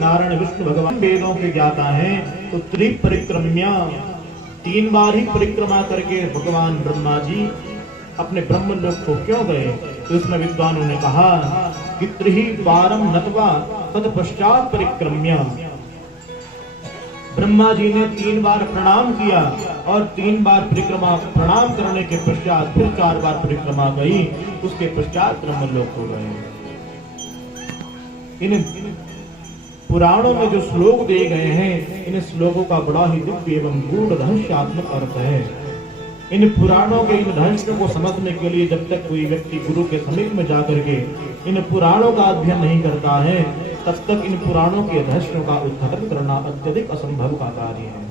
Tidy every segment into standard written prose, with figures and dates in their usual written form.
नारायण विष्णु भगवान वेदों के ज्ञाता हैं, तो त्रिपरिक्रम्या 3 बार ही परिक्रमा करके भगवान ब्रह्मा जी अपने ब्रह्म लोक को क्यों गए? तो इसमें विद्वानों ने कहा कि त्रिहि बारम नत्वा तत्पश्चात परिक्रम्य। ब्रह्मा जी ने 3 बार प्रणाम किया और 3 बार परिक्रमा प्रणाम करने के पश्चात फिर 4 बार परिक्रमा गई, उसके पश्चात ब्रह्म लोक को गए। इन पुराणों में जो श्लोक दिए गए हैं, इन श्लोकों का बड़ा ही दिव्य एवं गूढ़ रहस्यात्मक अर्थ है। इन पुराणों के इन रहस्यों को समझने के लिए जब तक कोई व्यक्ति गुरु के समीप में जाकर के इन पुराणों का अध्ययन नहीं करता है, तब तक इन पुराणों के रहस्यों का उद्घाटन करना अत्यधिक असंभव का कार्य है।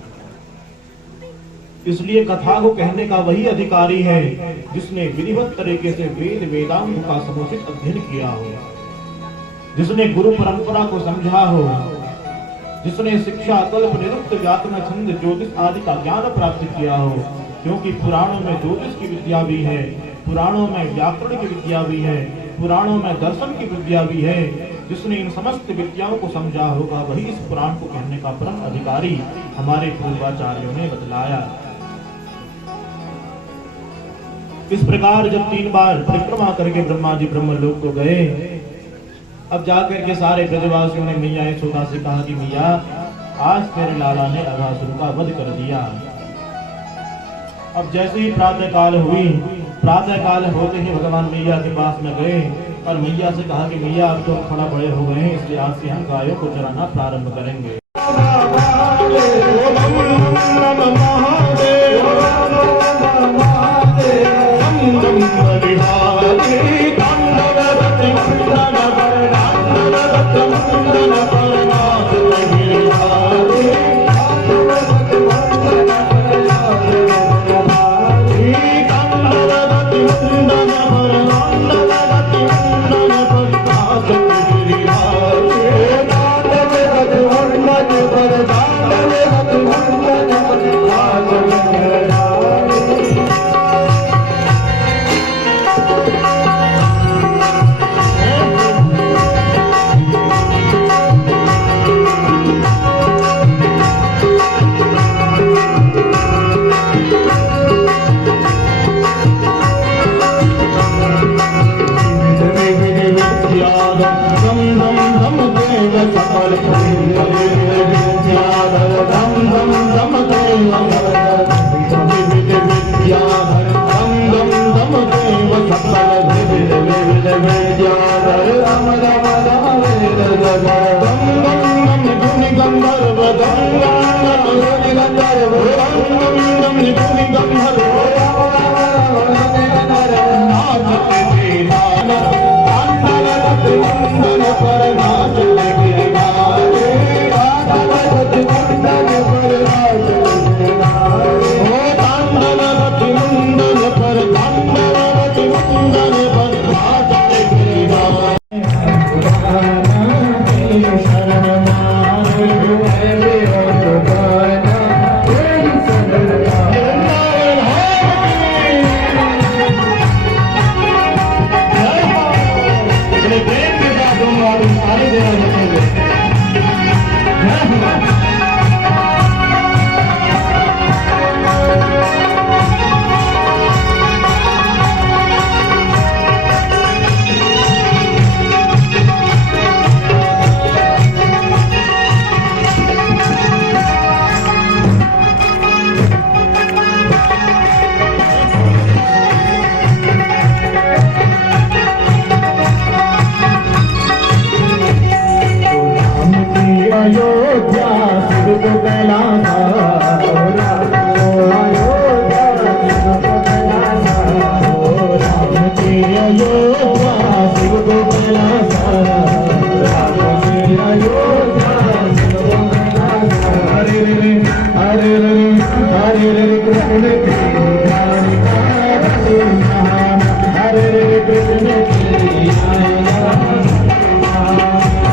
इसलिए कथा को कहने का वही अधिकारी है जिसने विधिवत तरीके से वेद वेदांग का समुचित अध्ययन किया हो, जिसने गुरु परंपरा को समझा हो, जिसने शिक्षा कल्प निरुक्त व्याकरण छंद ज्योतिष आदि का ज्ञान प्राप्त किया हो। क्योंकि पुराणों में ज्योतिष की विद्या भी है, पुराणों में व्याकरण की विद्या भी है, पुराणों में दर्शन की विद्या भी है। जिसने इन समस्त विद्याओं को समझा होगा वही इस पुराण को कहने का परम अधिकारी हमारे पूर्वाचार्यों ने बतलाया। इस प्रकार जब 3 बार परिक्रमा करके ब्रह्मा जी ब्रह्मलोक को गए, अब जाकर के सारे ब्रजवासियों ने मैया यशोदा से कहा कि मैया, आज तेरे लाला ने अघासुर का वध कर दिया। अब जैसे ही प्रातः काल हुई, प्रातः काल होते ही भगवान मैया के पास में गए और मैया से कहा कि मैया, अब तो थोड़ा बड़े हो गए हैं, इसलिए आज से हम गायों को चराना प्रारंभ करेंगे।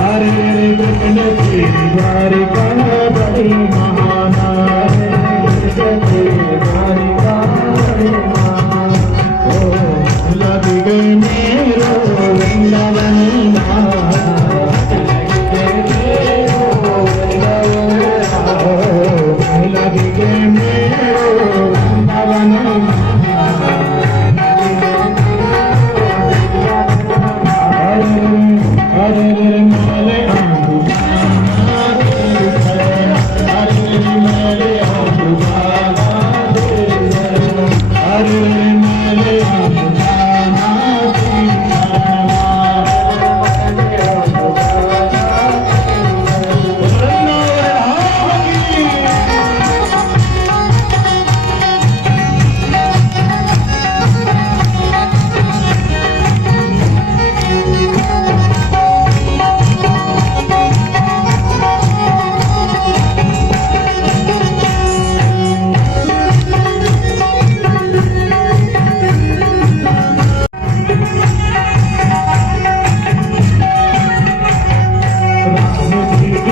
हरे कृष्ण की द्वारिका बड़ी महा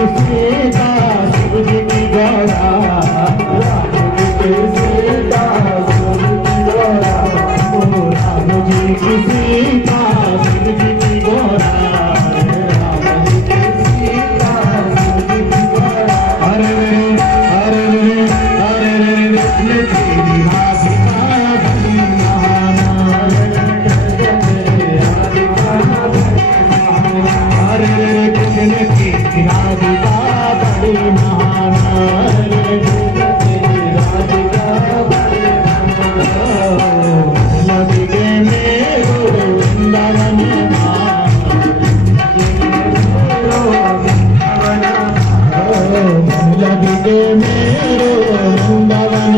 सीता शिव जी की गौरा, राम जी की सीता शिव जी की गौरा, ओ राम जी की सीता शिव जी की गौरा, राम जी की सीता शिव जी की गौरा। हरे हरे हरे कृष्ण तेरी राधिका बड़ी महाना, हरे कृष्ण तेरी राधिका बड़ी महाना, हरे कृष्ण तेरी राधिका बड़ी महाना। लगे मेरो वृंदावन लगे मेरो वृंदावन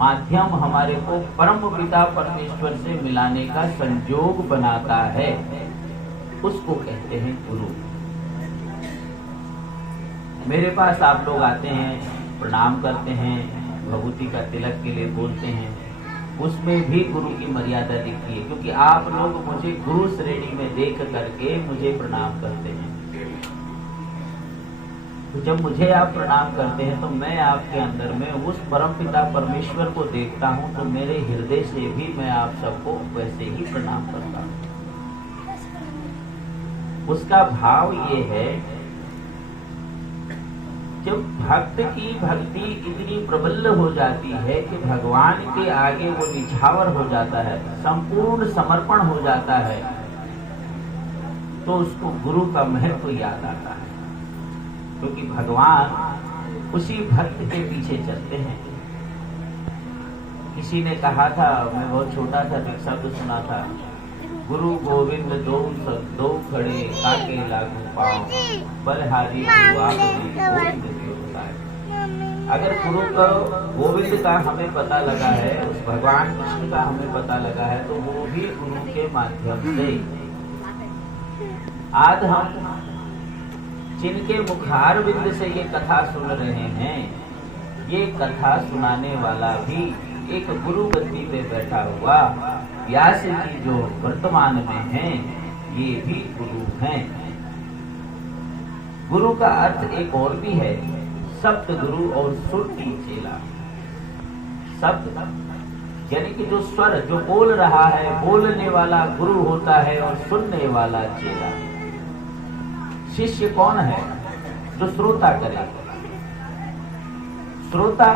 माध्यम हमारे को परम पिता परमेश्वर से मिलाने का संयोग बनाता है, उसको कहते हैं गुरु। मेरे पास आप लोग आते हैं, प्रणाम करते हैं, भभूति का तिलक के लिए बोलते हैं, उसमें भी गुरु की मर्यादा दिखती है, क्योंकि आप लोग मुझे गुरु श्रेणी में देख करके मुझे प्रणाम करते हैं। तो जब मुझे आप प्रणाम करते हैं तो मैं आपके अंदर में उस परमपिता परमेश्वर को देखता हूं, तो मेरे हृदय से भी मैं आप सबको वैसे ही प्रणाम करता हूं। उसका भाव ये है, जब भक्त की भक्ति इतनी प्रबल हो जाती है कि भगवान के आगे वो निछावर हो जाता है, संपूर्ण समर्पण हो जाता है, तो उसको गुरु का महत्व याद आता है, क्योंकि भगवान उसी भक्त के पीछे चलते हैं। किसी ने कहा था, मैं बहुत छोटा था, एक शब्द सुना था, गुरु गोविंद दो खड़े काके लागू पाओ, बलहारी अगर गुरु का गोविंद का हमें पता लगा है, उस भगवान कृष्ण का हमें पता लगा है, तो वो भी गुरु के माध्यम से। आज हम जिनके मुखार बिंद से ये कथा सुन रहे हैं, ये कथा सुनाने वाला भी एक गुरु गद्दी पे बैठा हुआ व्यास जी जो वर्तमान में हैं, ये भी गुरु हैं। गुरु का अर्थ एक और भी है, सप्त गुरु और सुरती चेला। शब्द यानी कि जो स्वर जो बोल रहा है, बोलने वाला गुरु होता है और सुनने वाला चेला। शिष्य कौन है? जो श्रोता करे। श्रोता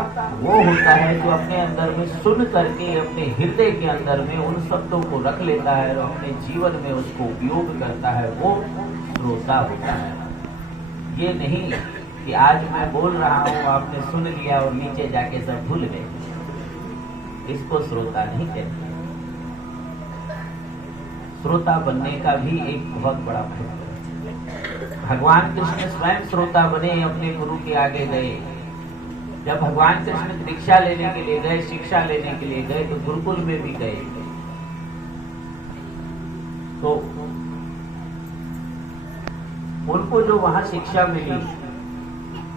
वो होता है जो अपने अंदर में सुन करके अपने हृदय के अंदर में उन शब्दों को रख लेता है और अपने जीवन में उसको उपयोग करता है, वो श्रोता होता है। ये नहीं कि आज मैं बोल रहा हूँ, आपने सुन लिया और नीचे जाके सब भूल गए, इसको श्रोता नहीं कहते। श्रोता बनने का भी एक बहुत बड़ा महत्व है। भगवान कृष्ण स्वयं श्रोता बने, अपने गुरु के आगे गए। जब भगवान कृष्ण दीक्षा लेने के लिए गए, शिक्षा लेने के लिए गए, तो गुरुकुल में भी गए। तो उनको जो वहां शिक्षा मिली,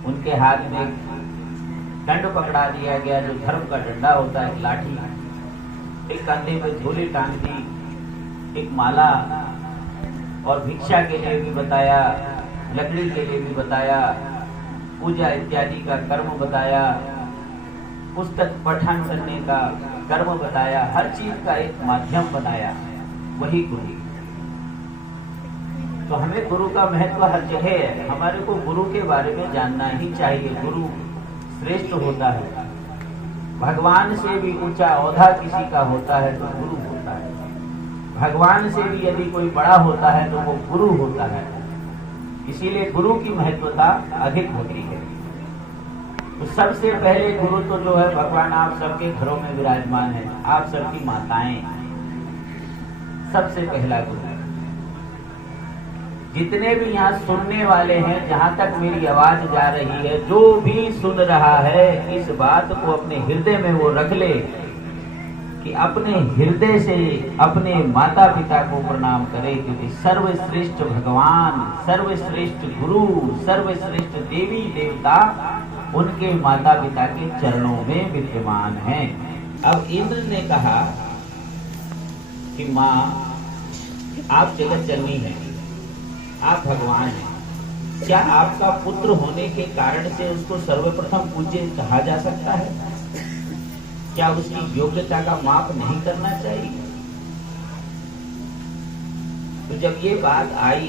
उनके हाथ में दंड पकड़ा दिया गया, जो धर्म का डंडा होता है, एक लाठी, एक कंधे में झोली टांग दी, एक माला, और भिक्षा के लिए भी बताया, लकड़ी के लिए भी बताया, पूजा इत्यादि का कर्म बताया, पुस्तक पठन करने का कर्म बताया, हर चीज का एक माध्यम बताया, वही गुरु। तो हमें गुरु का महत्व हर जगह है। हमारे को गुरु के बारे में जानना ही चाहिए। गुरु श्रेष्ठ होता है। भगवान से भी ऊंचा औहदा किसी का होता है तो गुरु होता है। भगवान से भी यदि कोई बड़ा होता है तो वो गुरु होता है। इसीलिए गुरु की महत्वता अधिक होती है। तो सबसे पहले गुरु तो जो है भगवान आप सबके घरों में विराजमान है, आप सबकी माताएं, सबसे पहला गुरु। जितने भी यहाँ सुनने वाले हैं, जहां तक मेरी आवाज जा रही है, जो भी सुन रहा है, इस बात को अपने हृदय में वो रख ले कि अपने हृदय से अपने माता पिता को प्रणाम करे, क्योंकि सर्वश्रेष्ठ भगवान, सर्वश्रेष्ठ गुरु, सर्वश्रेष्ठ देवी देवता उनके माता पिता के चरणों में विद्यमान हैं। अब इंद्र ने कहा कि माँ आप जगत जननी हैं, आप भगवान हैं, क्या आपका पुत्र होने के कारण से उसको सर्वप्रथम पूज्य कहा जा सकता है? क्या उसकी योग्यता का माप नहीं करना चाहिए? तो जब ये बात आई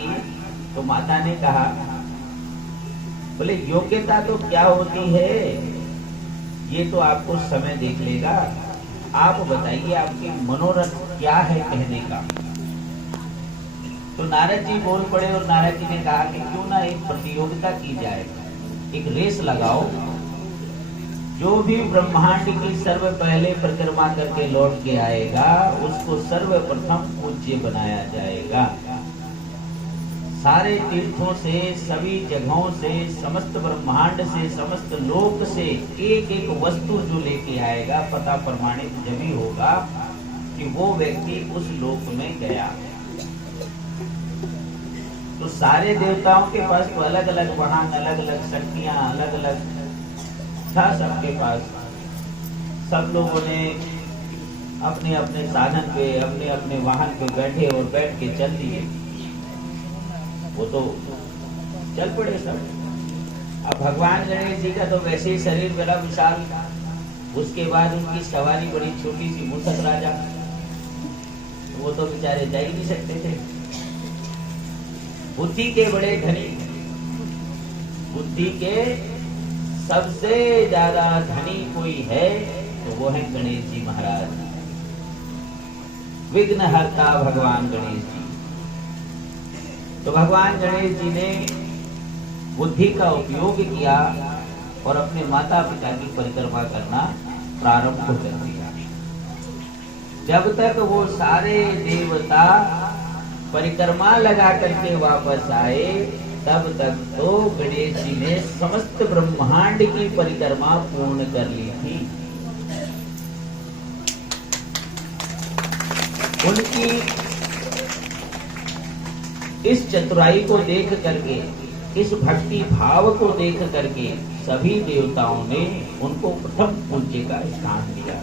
तो माता ने कहा, बोले योग्यता तो क्या होती है ये तो आपको समय देख लेगा, आप बताइए आपकी मनोरथ क्या है कहने का। तो नारद जी बोल पड़े और नारद जी ने कहा कि क्यों ना एक प्रतियोगिता की जाए, एक रेस लगाओ, जो भी ब्रह्मांड की सर्व पहले परिक्रमा करके लौट के आएगा उसको सर्वप्रथम पूज्य बनाया जाएगा। सारे तीर्थों से, सभी जगहों से, समस्त ब्रह्मांड से, समस्त लोक से एक एक वस्तु जो लेके आएगा, पता प्रमाणित जब ही होगा कि वो व्यक्ति उस लोक में गया। तो सारे देवताओं के पास तो अलग अलग वाहन, अलग अलग शक्तियां, अलग अलग था सबके पास। सब लोगों ने अपने अपने साधन पे, अपने अपने वाहन पे बैठे और बैठ के चल दिए। वो तो चल पड़े सब। अब भगवान गणेश जी का तो वैसे ही शरीर बड़ा विशाल, उसके बाद उनकी सवारी बड़ी छोटी सी, मूषक राजा, वो तो बेचारे जा ही नहीं सकते थे। बुद्धि के बड़े धनी, बुद्धि के सबसे ज्यादा धनी कोई है तो वो है गणेश जी महाराज, विघ्नहर्ता भगवान गणेश जी। तो भगवान गणेश जी ने बुद्धि का उपयोग किया और अपने माता पिता की परिक्रमा करना प्रारंभ कर दिया। जब तक वो सारे देवता परिक्रमा लगा करके वापस आए, तब तक तो गणेश जी ने समस्त ब्रह्मांड की परिक्रमा पूर्ण कर ली थी। उनकी इस चतुराई को देख करके, इस भक्ति भाव को देख करके सभी देवताओं ने उनको प्रथम पूज्य का स्थान दिया।